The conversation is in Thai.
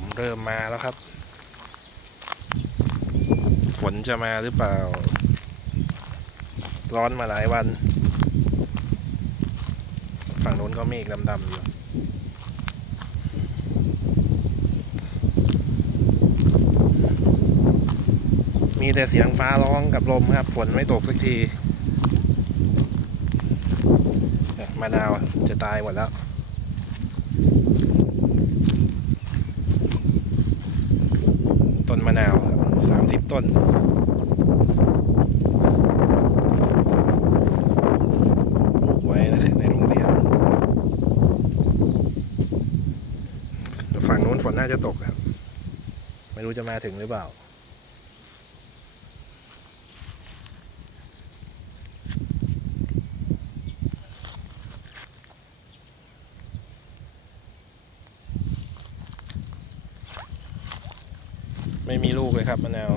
มเริ่มมาแล้วครับ ฝนจะมาหรือเปล่า ร้อนมาหลายวัน ฝั่งนู้นก็เมฆดำๆอยู่มีแต่เสียงฟ้าร้องกับลมครับ ฝนไม่ตกสักทีมะนาวจะตายหมดแล้ว ต้นมะนาวสามสิบต้น ปลูกไว้นะในโรงเรียนฝั่งนู้นฝนน่าจะตกครับ ไม่รู้จะมาถึงหรือเปล่า ไม่มีลูกเลยครับมะนาว